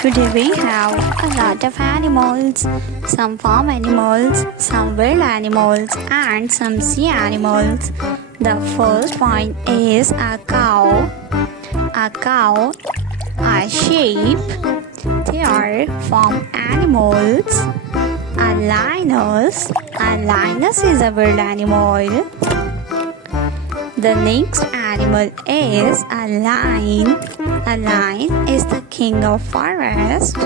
Today we have a lot of animals, some farm animals, some wild animals, and some sea animals. The first one is a cow, a sheep. They are farm animals. A lioness is a wild animal. The next animal is a lion. A lion is the king of forest.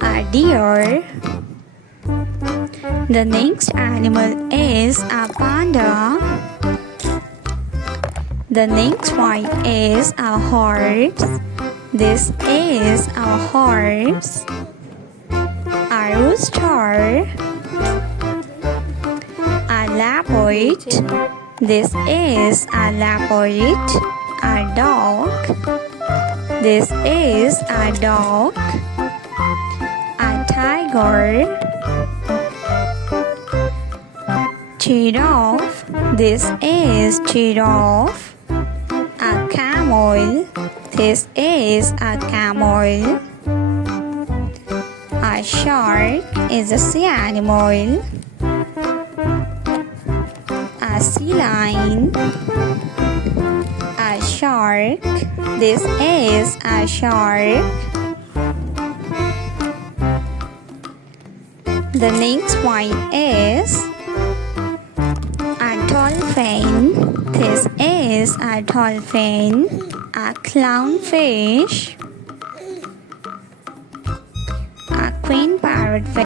A deer. The next animal is a panda. The next one is a horse. This is a horse. A rooster. A leopard. This is a leopard. A dog. This is a dog. A tiger. Giraffe. This is giraffe. A camel. This is a camel. A shark is a sea animal. A sea lion. A shark. This is a shark. The next one is a dolphin. This is a dolphin. A clownfish. A queen parrotfish.